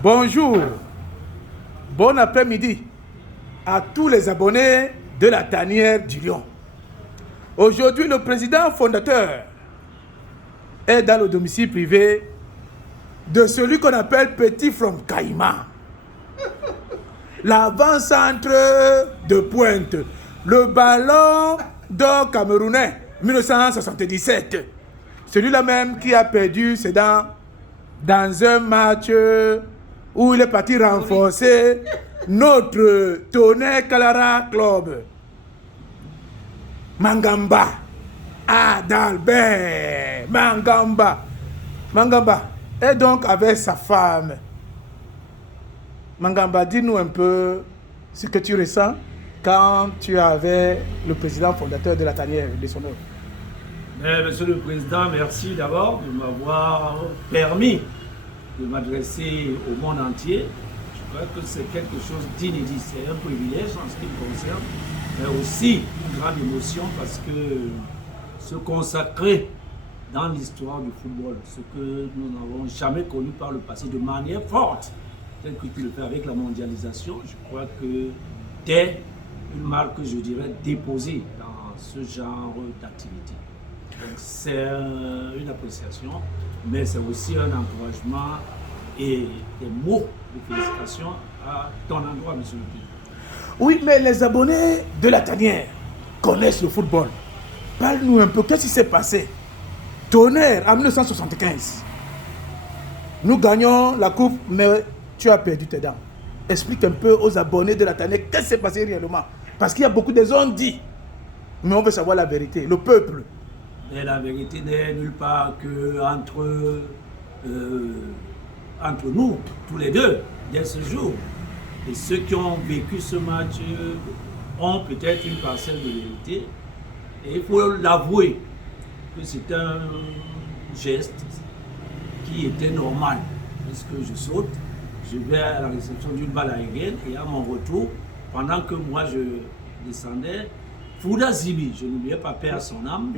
Bonjour, bon après-midi à tous les abonnés de la tanière du Lion. Aujourd'hui, le président fondateur est dans le domicile privé de celui qu'on appelle Petit from Caïman. L'avant-centre de pointe, le ballon d'or camerounais 1977. Celui-là même qui a perdu ses dents dans un match où il est parti renforcer notre Tonnerre Kalara Club. Mangamba. Adalbert Mangamba. Mangamba est donc avec sa femme. Mangamba, dis-nous un peu ce que tu ressens quand tu es avec le président fondateur de la tanière de son œuvre. Monsieur le Président, merci d'abord de m'avoir permis de m'adresser au monde entier. Je crois que c'est quelque chose d'inédit, c'est un privilège en ce qui me concerne, mais aussi une grande émotion parce que se consacrer dans l'histoire du football, ce que nous n'avons jamais connu par le passé de manière forte, tel que tu le fais avec la mondialisation, je crois que t'es une marque, je dirais, déposée dans ce genre d'activité. Donc c'est une appréciation, mais c'est aussi un encouragement et des mots de félicitations à ton endroit, monsieur le président. Oui, mais les abonnés de la tanière connaissent le football. Parle-nous un peu, qu'est-ce qui s'est passé? Tonnerre en 1975. Nous gagnons la coupe, mais tu as perdu tes dents. Explique un peu aux abonnés de la tanière qu'est-ce qui s'est passé réellement. Parce qu'il y a beaucoup de gens dit, mais on veut savoir la vérité, le peuple. Mais la vérité n'est nulle part que entre nous, tous les deux, dès ce jour. Et ceux qui ont vécu ce match ont peut-être une parcelle de vérité. Et il faut l'avouer que c'est un geste qui était normal. Parce que je saute, je vais à la réception d'une balle aérienne et à mon retour, pendant que moi je descendais, Fouda Zibi, je n'oubliais pas perdre son âme.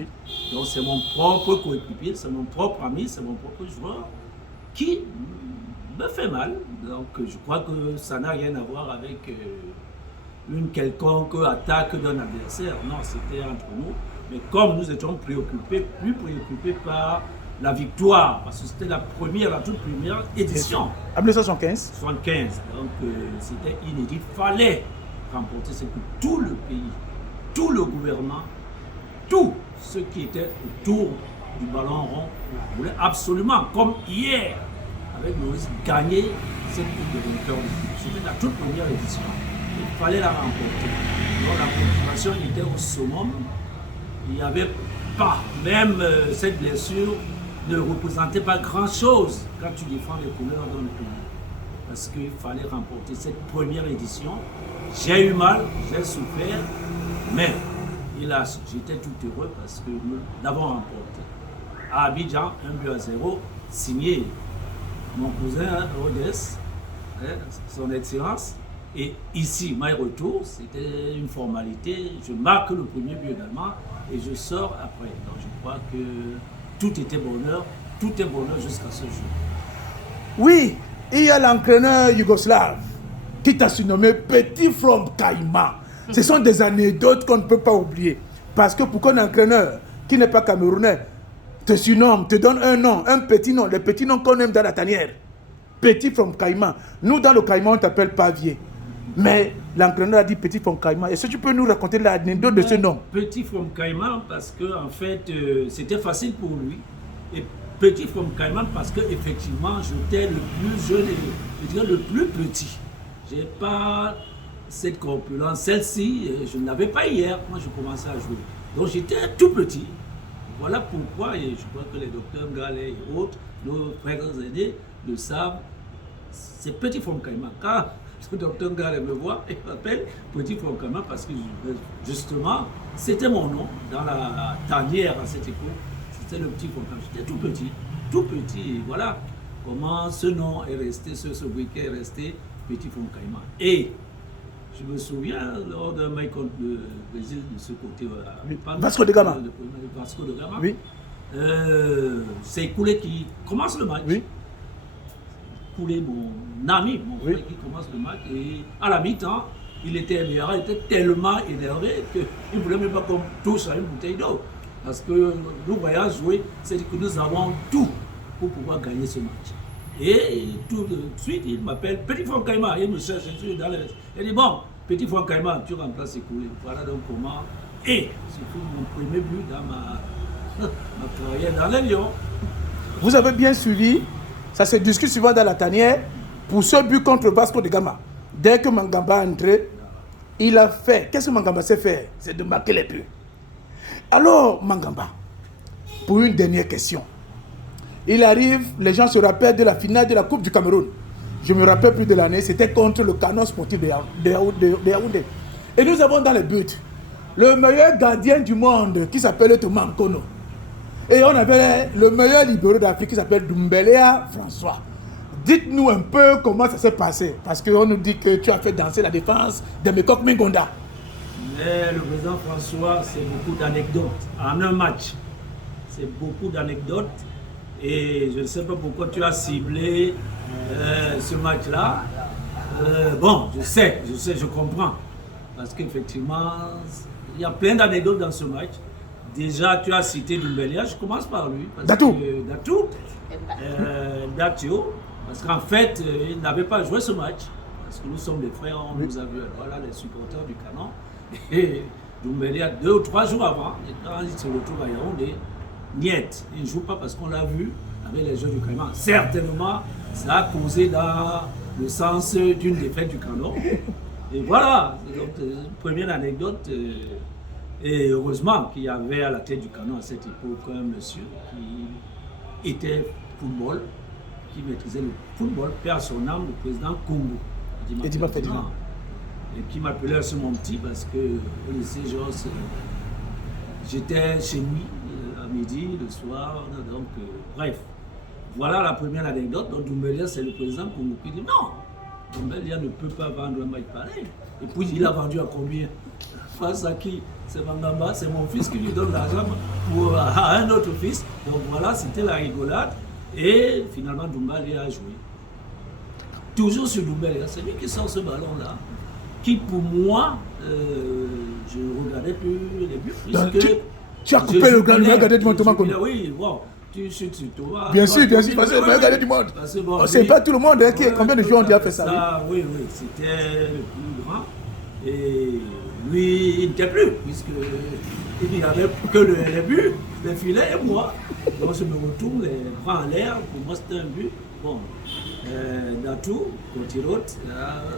Donc c'est mon propre coéquipier, c'est mon propre ami, c'est mon propre joueur qui me fait mal. Donc je crois que ça n'a rien à voir avec une quelconque attaque d'un adversaire. Non, c'était entre nous. Mais comme nous étions préoccupés, plus préoccupés par la victoire, parce que c'était la toute première édition. En 1975 75. Donc c'était inédit. Il fallait remporter, c'est que tout le pays, tout le gouvernement, tous ceux qui étaient autour du ballon rond voulaient absolument, comme hier, avec Maurice, gagner cette coupe de vainqueur. C'était la toute première édition. Il fallait la remporter. Donc la motivation était au summum. Il n'y avait pas, même cette blessure ne représentait pas grand-chose quand tu défends les couleurs dans le pays. Parce qu'il fallait remporter cette première édition. J'ai eu mal, j'ai souffert, mais hélas, j'étais tout heureux parce que nous l'avons remporté. À Abidjan, 1-0, signé mon cousin Rodès, son excellence. Et ici, my retour, c'était une formalité. Je marque le premier but également et je sors après. Donc je crois que tout était bonheur jusqu'à ce jour. Oui, il y a l'entraîneur yougoslave qui t'a surnommé Petit from Caïman. Ce sont des anecdotes qu'on ne peut pas oublier. Parce que pour qu'un entraîneur qui n'est pas camerounais te surnomme, te donne un nom, un petit nom, le petit nom qu'on aime dans la tanière. Petit from Caïman. Nous, dans le Caïman, on t'appelle Pavier. Mais l'entraîneur a dit Petit from Caïman. Est-ce que tu peux nous raconter l'anecdote de ce nom? Petit from Caïman parce que en fait, c'était facile pour lui. Et Petit from Caïman parce que effectivement, j'étais le plus jeune et je dirais le plus petit. J'ai pas cette corpulence. Celle-ci, je ne l'avais pas hier quand je commençais à jouer. Donc j'étais tout petit. Voilà pourquoi, et je crois que les docteurs Gallet et autres, nos frères aînés le savent, c'est Petit from Caïman. Quand le docteur Gallet me voit, il m'appelle Petit from Caïman parce que justement, c'était mon nom dans la tanière à cette époque. C'était le petit from Caïman. J'étais tout petit. Et voilà comment ce nom est resté, ce briquet est resté Petit from Caïman. Et je me souviens, lors d'un match contre le Brésil de ce côté, Vasco de Gama. Vasco de Gama, Oui. c'est Koulé qui commence le match. Oui. coulé mon ami, mon frère qui commence le match. Et à la mi-temps, il était énervé, il était tellement énervé qu'il ne voulait même pas qu'on touche à une bouteille d'eau. Parce que nous voyons jouer, c'est-à-dire que nous avons tout pour pouvoir gagner ce match. Et tout de suite, il m'appelle Petit Franck Caïma. Il me cherche, je suis dans les... Il dit bon, Petit Franck Caïma, tu remplaces Écoulé. Voilà donc comment. Et c'est mon premier but dans ma carrière dans les Lions. Vous avez bien suivi, ça se discute souvent dans la tanière, pour ce but contre Vasco de Gama. Dès que Mangamba est entré, il a fait. Qu'est-ce que Mangamba sait faire? C'est de marquer les buts. Alors, Mangamba, pour une dernière question. Il arrive, les gens se rappellent de la finale de la Coupe du Cameroun. Je me rappelle plus de l'année, c'était contre le Canon Sportif de Yaoundé. Et nous avons dans les buts le meilleur gardien du monde qui s'appelle Thomas Nkono. Et on avait le meilleur libéraux d'Afrique qui s'appelle Doumbelea François. Dites-nous un peu comment ça s'est passé. Parce qu'on nous dit que tu as fait danser la défense de Mekok Mingonda. Mais le président François, c'est beaucoup d'anecdotes. En un match, c'est beaucoup d'anecdotes. Et je ne sais pas pourquoi tu as ciblé ce match-là. Bon, je sais, je comprends. Parce qu'effectivement, il y a plein d'anecdotes dans ce match. Déjà, tu as cité Doumbelea, je commence par lui. Datou. Datio. Parce qu'en fait, il n'avait pas joué ce match. Parce que nous sommes des frères, on nous a vus. Voilà, les supporters du Canon. Et Doumbelea, 2 ou 3 jours avant, et quand il se retrouve à Yaoundé, niet, il ne joue pas parce qu'on l'a vu avec les jeux du Canon. Certainement, ça a causé dans le sens d'une défaite du Canon. Et voilà, donc, première anecdote. Et heureusement qu'il y avait à la tête du Canon à cette époque un monsieur qui était football, qui maîtrisait le football, paix à son âme, le président Congo. Et qui m'appelait aussi mon petit parce que au lycée Josse, j'étais chez lui à midi, le soir, donc bref. Voilà la première anecdote. Donc Doumbelea, c'est le président Congo qui dit non, Doumbelea ne peut pas vendre un match pareil. Et puis il a vendu à combien? Face à qui? C'est Mangamba, c'est mon fils qui lui donne l'argent pour un autre fils. Donc voilà, c'était la rigolade. Et finalement, Doumbelea a joué. Toujours sur Doumbelea, c'est lui qui sort ce ballon-là. Qui pour moi, je ne regardais plus les buts. Puisque tu as coupé le meilleur gardien du monde, Thomas Nkono. Oui, bon, tu suis sur toi. Bien sûr, parce que c'est le meilleur gardien du monde. C'est pas tout le monde, hein, combien de joueurs ont déjà fait ça? Oui, c'était le plus grand. Et lui, il n'était plus, puisqu'il n'y avait que les buts, les filets et moi. Donc je me retourne, les bras en l'air, pour moi c'était un but. Bon, Datou, Cotirote,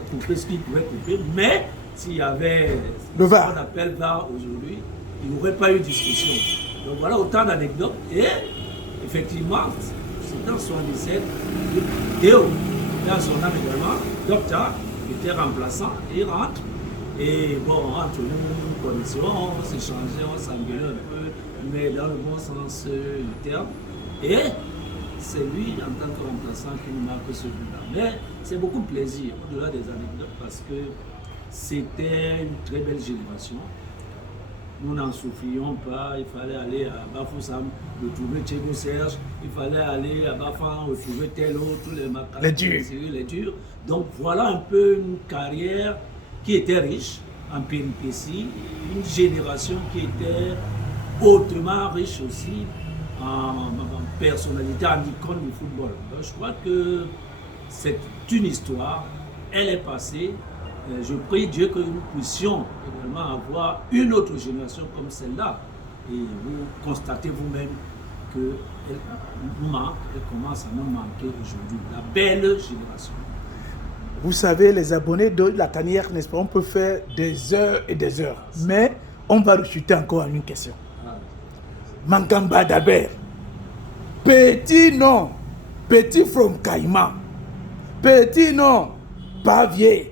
couper ce qu'il pouvait couper, mais s'il y avait ce qu'on appelle VAR aujourd'hui, il n'y aurait pas eu de discussion. Donc voilà autant d'anecdotes. Et effectivement, c'était en 77, Théo, dans son âme également, Docteur, était remplaçant, et il rentre. Et bon, entre nous, conditions, on s'échangeait, on s'engueulait un peu, mais dans le bon sens du terme. Et c'est lui, en tant que remplaçant, qui nous marque ce but-là. Mais c'est beaucoup de plaisir, au-delà des anecdotes, parce que c'était une très belle génération. Nous n'en souffrions pas, il fallait aller à Bafoussam, retrouver Tchego Serge, il fallait aller à Bafan, retrouver tel autre, les durs. Les durs. Donc voilà un peu une carrière qui était riche en péripéties, une génération qui était hautement riche aussi en personnalité, en icône du football. Donc, je crois que c'est une histoire, elle est passée. Je prie Dieu que nous puissions également avoir une autre génération comme celle-là. Et vous constatez vous-même qu'elle nous manque, elle commence à nous manquer aujourd'hui. La belle génération. Vous savez, les abonnés de la tanière, n'est-ce pas, on peut faire des heures et des heures. Mais on va rechuter encore à une question. Mangamba Daber. Petit nom. Petit from Caïman. Petit nom. Pas vieil.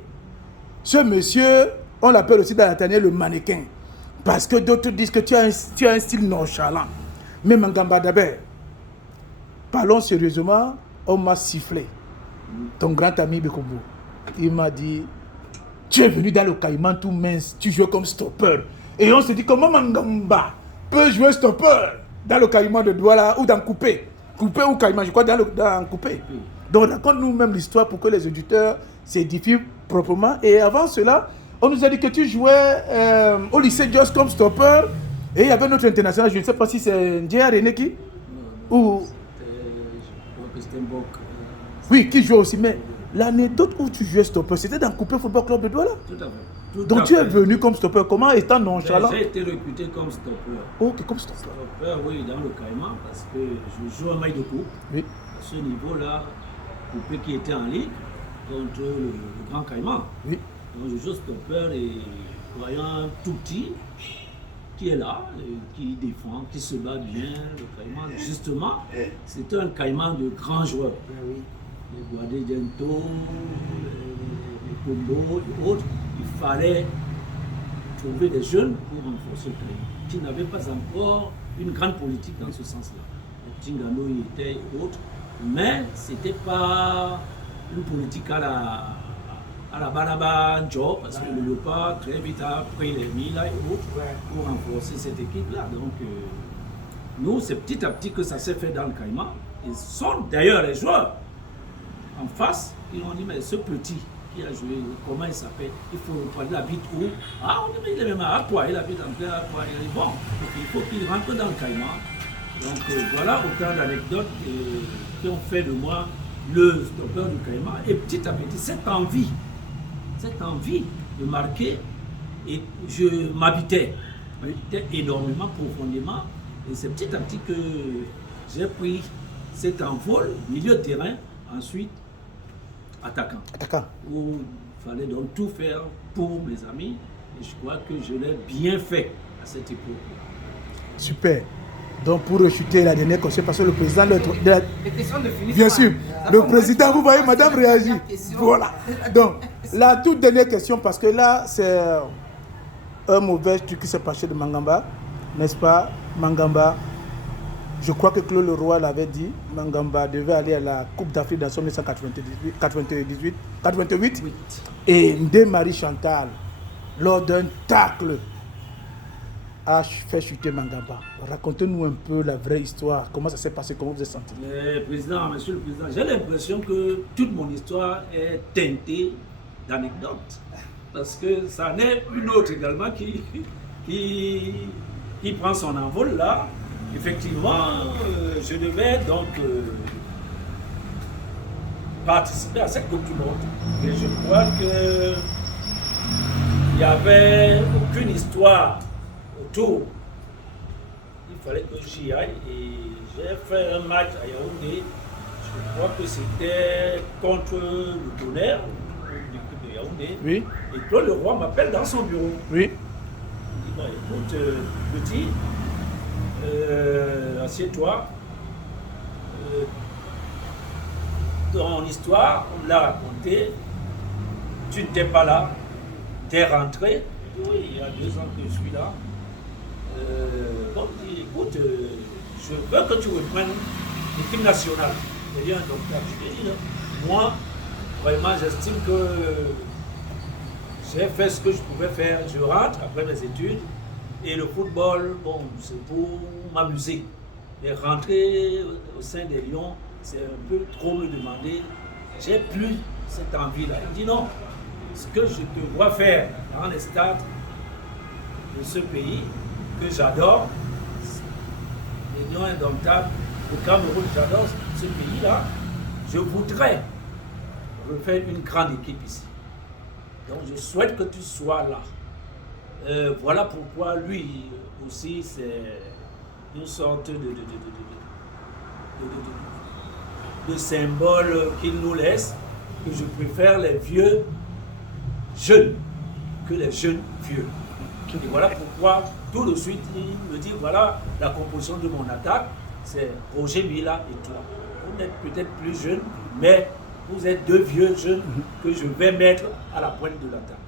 Ce monsieur, on l'appelle aussi dans la tanière le mannequin. Parce que d'autres disent que tu as un style nonchalant. Mais Mangamba Daber, parlons sérieusement, on m'a sifflé. Ton grand ami Bekombo. Il m'a dit, tu es venu dans le Caïman tout mince, tu joues comme stopper. Et on se dit, comment Mangamba peut jouer stopper dans le Caïman de Douala ou dans Coupé? Coupé ou Caïman, je crois dans Coupé. Donc raconte-nous même l'histoire pour que les auditeurs s'édifient proprement. Et avant cela, on nous a dit que tu jouais au lycée Jos comme stopper. Et il y avait notre international, je ne sais pas si c'est Ndjia René qui... Ou... C'était un Bok. Oui, qui jouait aussi. Mais l'anecdote où tu jouais stopper, c'était dans Coupé Football Club de Douala. Tout à fait. Donc tu es venu comme stopper. Comment étant nonchalant? J'ai été recruté comme stopper. Ok, comme stopper. Stopper, oui, dans le Caïman, parce que je joue un match de coupe. Oui. À ce niveau-là, Coupé qui était en ligue contre le Grand Caïman. Oui. Donc je joue stopper et voyant un tout petit qui est là, qui défend, qui se bat bien, le Caïman. Justement, c'était un Caïman de grands joueurs. Les Guadé Gento, les Combo et autres. Il fallait trouver des jeunes pour renforcer le Caïman, qui n'avaient pas encore une grande politique dans ce sens-là. Tingano y était et autres, mais ce n'était pas une politique à la Banaba Joe, parce que le Léopard très vite a pris les Mila et autres pour renforcer cette équipe-là. Donc, nous, c'est petit à petit que ça s'est fait dans le Caïman. Ils sont d'ailleurs les joueurs en face qui ont dit, mais ce petit qui a joué, comment il s'appelle? Il faut prendre la bite où? Ah, on dit, mais il est même à quoi? Il habite en plein à quoi? Il dit, bon, il faut qu'il rentre dans le Caïman. Donc, voilà autant d'anecdotes qui ont fait de moi le stopper du Caïman. Et petit à petit, cette envie de marquer, et je m'habitais énormément, profondément. Et c'est petit à petit que j'ai pris cet envol, milieu de terrain, ensuite attaquant. Où il fallait donc tout faire pour mes amis. Et je crois que je l'ai bien fait à cette époque. Super. Donc pour rechuter la dernière question, parce que le président... Les questions de finissent. Bien sûr. Le président, vous voyez, madame réagit. Voilà. Donc, la toute dernière question, parce que là, c'est un mauvais truc qui s'est passé de Mangamba, n'est-ce pas? Mangamba, je crois que Claude Leroy l'avait dit, Mangamba devait aller à la Coupe d'Afrique dans 1988, et Ndé Marie Chantal, lors d'un tacle, a fait chuter Mangamba. Racontez-nous un peu la vraie histoire, comment ça s'est passé, comment vous êtes senti? Monsieur le Président, j'ai l'impression que toute mon histoire est teintée d'anecdotes. Parce que ça n'est une autre également qui prend son envol là. Effectivement, je devais donc participer à cette Coupe du Monde. Et je crois qu'il n'y avait aucune histoire autour. Il fallait que j'y aille et j'ai fait un match à Yaoundé. Je crois que c'était contre le Tonnerre, l'équipe de Yaoundé. Oui. Et Claude Leroy m'appelle dans son bureau. Oui. Il dit, bon, écoute, petit, assieds-toi. Ton histoire, on l'a raconté. Tu n'étais pas là. Tu es rentré. Oui, il y a 2 ans que je suis là. Bon, écoute, je veux que tu reprennes l'équipe nationale. Il y a un docteur qui dit, moi, vraiment, j'estime que j'ai fait ce que je pouvais faire. Je rentre après mes études et le football, bon, c'est pour m'amuser. Mais rentrer au sein des Lions, c'est un peu trop me demander. J'ai plus cette envie-là. Il dit non, ce que je te vois faire dans les stades de ce pays, que j'adore, les Lions indomptables, le Cameroun, j'adore ce pays-là, je voudrais refaire une grande équipe ici. Donc je souhaite que tu sois là. Voilà pourquoi lui aussi, c'est une sorte de symbole qu'il nous laisse, que je préfère les vieux jeunes que les jeunes vieux. Et voilà pourquoi tout de suite il me dit, voilà la composition de mon attaque, c'est Roger Mila et toi. Vous n'êtes peut-être plus jeunes, mais vous êtes 2 vieux jeunes que je vais mettre à la pointe de l'attaque.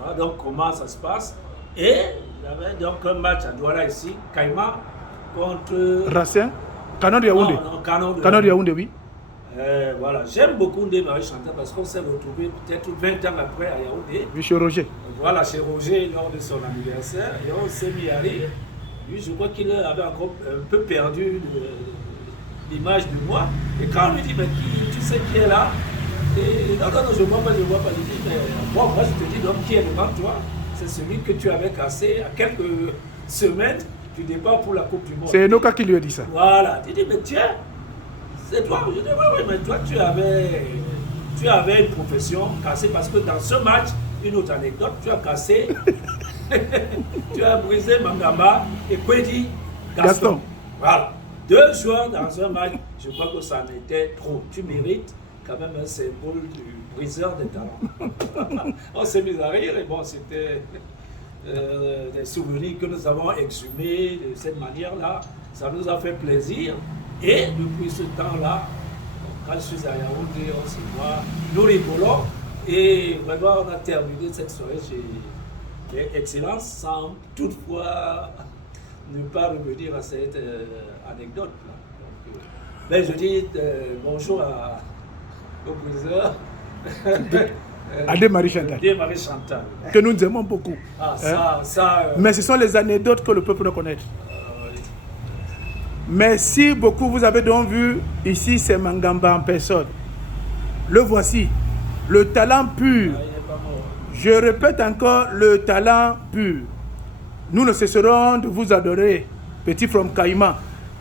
Voilà donc comment ça se passe. Et il y avait donc un match à Douala ici, Caïman contre... Racine, Canon de Yaoundé. Non, Canon de Yaoundé, oui. Voilà, j'aime beaucoup Ndé Marie Chantal parce qu'on s'est retrouvés peut-être 20 ans après à Yaoundé. Oui, chez Roger. Voilà, chez Roger lors de son anniversaire. Et on s'est mis à rire. Lui, je crois qu'il avait encore un peu perdu l'image de moi. Et quand on lui dit, mais qui tu ce qui est là. Et non, je ne vois pas. Je dis, mais moi, je te dis, donc, qui est devant toi? C'est celui que tu avais cassé à quelques semaines du départ pour la Coupe du Monde. C'est Enoka qui lui a dit ça. Voilà. Tu dis, mais tiens, c'est toi. Je dis, oui, mais toi, tu avais une profession cassée parce que dans ce match, une autre anecdote, tu as cassé, tu as brisé Mangamba et Kwedi Gaston. Voilà. 2 joueurs dans un match, je crois que ça en était trop. Tu mérites quand même un symbole du briseur des talents. On s'est mis à rire et bon, c'était des souvenirs que nous avons exhumés de cette manière-là. Ça nous a fait plaisir. Et depuis ce temps-là, quand je suis à Yaoundé, on se voit, nous rigolons. Et vraiment, on a terminé cette soirée chez Excellence sans toutefois ne pas revenir à cette anecdote-là. Donc, je dis bonjour au briseur. Adé-Marie Chantal. Adé-Marie Chantal. Que nous aimons beaucoup. Mais ce sont les anecdotes que le peuple doit connaître. Merci beaucoup. Vous avez donc vu, ici c'est Mangamba en personne. Le voici. Le talent pur. Je répète encore, le talent pur. Nous ne cesserons de vous adorer, petit from Caïman.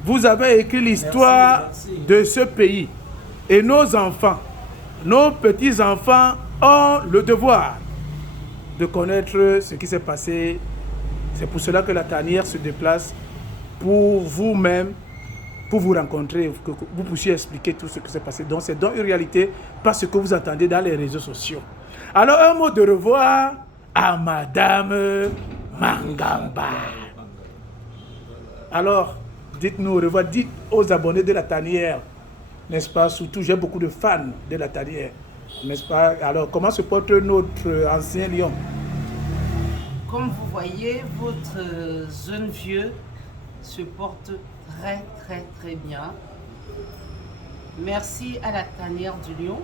Vous avez écrit l'histoire de ce pays. Et nos enfants, nos petits-enfants ont le devoir de connaître ce qui s'est passé. C'est pour cela que la tanière se déplace pour vous-même, pour vous rencontrer, que vous puissiez expliquer tout ce qui s'est passé. Donc c'est dans une réalité, pas ce que vous entendez dans les réseaux sociaux. Alors un mot de revoir à Madame Mangamba. Alors, dites-nous au revoir, dites aux abonnés de la tanière, n'est-ce pas? Surtout, j'ai beaucoup de fans de la tanière, n'est-ce pas? Alors, comment se porte notre ancien lion? Comme vous voyez, votre jeune vieux se porte très très très bien. Merci à la tanière du lion.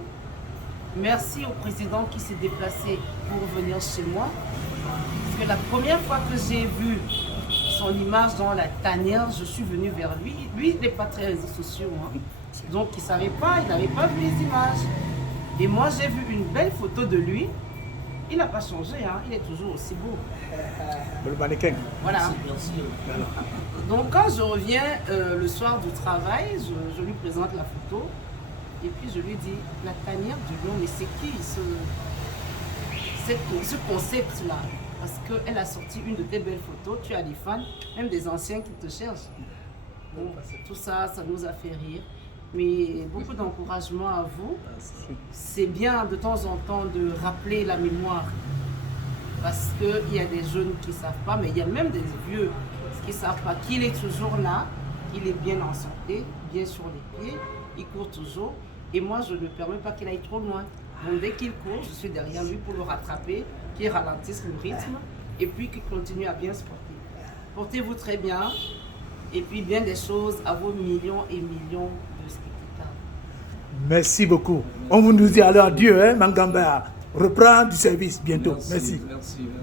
Merci au président qui s'est déplacé pour venir chez moi. Parce que la première fois que j'ai vu son image dans la tanière, je suis venue vers lui. Lui, il n'est pas très réseaux sociaux. Hein. Donc, il ne savait pas, il n'avait pas vu les images. Et moi, j'ai vu une belle photo de lui. Il n'a pas changé, hein. Il est toujours aussi beau. Le mannequin. Voilà. Merci. Donc, quand je reviens le soir du travail, je lui présente la photo. Et puis, je lui dis, la tanière du lion, mais c'est qui ce concept-là? Parce qu'elle a sorti une de tes belles photos, tu as des fans, même des anciens qui te cherchent. Bon, tout ça, ça nous a fait rire. Mais beaucoup d'encouragement à vous. C'est bien de temps en temps de rappeler la mémoire. Parce qu'il y a des jeunes qui ne savent pas, mais il y a même des vieux qui ne savent pas qu'il est toujours là, il est bien en santé, bien sur les pieds, il court toujours. Et moi, je ne permets pas qu'il aille trop loin. Donc, dès qu'il court, je suis derrière lui pour le rattraper, qu'il ralentisse le rythme et puis qu'il continue à bien se porter. Portez-vous très bien et puis bien des choses à vos millions et millions de spectateurs. Merci beaucoup. On vous nous dit alors adieu, hein, Mangamba. Reprend du service bientôt. Merci.